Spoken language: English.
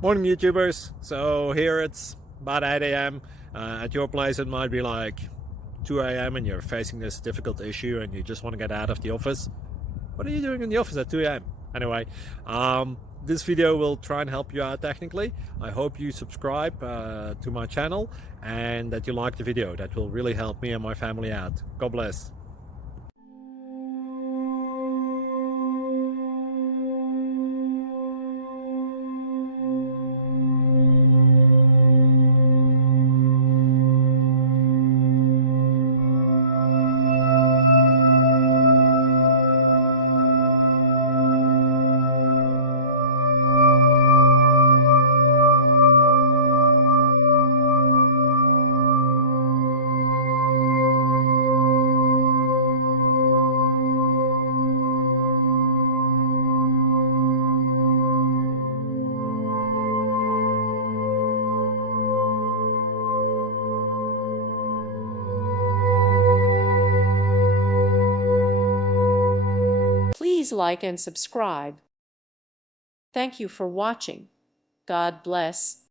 Morning, YouTubers. So here it's about 8 a.m. At your place, it might be like 2 a.m. and you're facing this difficult issue and you just want to get out of the office. What are you doing in the office at 2 a.m.? Anyway, this video will try and help you out technically. I hope you subscribe to my channel and that you like the video. That will really help me and my family out. God bless. Please like and subscribe. Thank you for watching. God bless.